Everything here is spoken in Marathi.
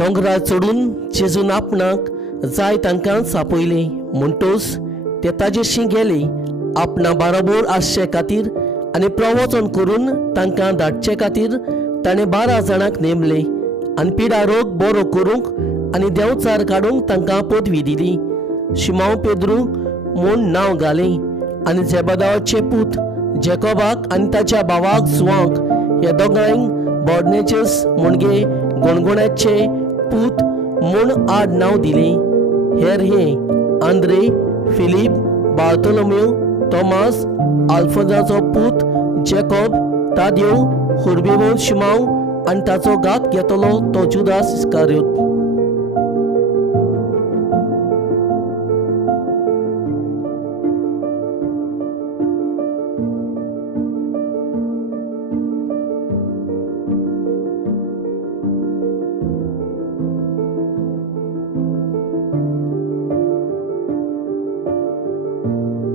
दोंगरार चडून जेजून आपणाक जाय तांकां सांपयले म्हणटोच ते ताजेशी गेले आपणा बाराबोर आसचे खातीर आनी प्रवचन करून तांकां धाडचे खातीर ताणें 12 जाणांक नेमले आनी पिडा रोग बरो करूंक आनी देंवचार काडूंक तांकां पदवी दिली. शिमोन पेद्रू म्हूण नांव घालें आनी जेबेदावाचे पूत जेकोबाक आनी ताच्या भावाक जुआंक ह्या दोगांयक बोअनेर्जेस म्हणजे गणगोण्याचे पूत म्हूण आड नांव दिलें. हेर हे आंद्रे, फिलीप, बार्थोलोमेव, तोमास, आल्फोजाचो पूत जेकोब, तादेव, हुर्बेवो शिमोन आनी ताचो घात घेतलो तो जुदास इस्कारियोत.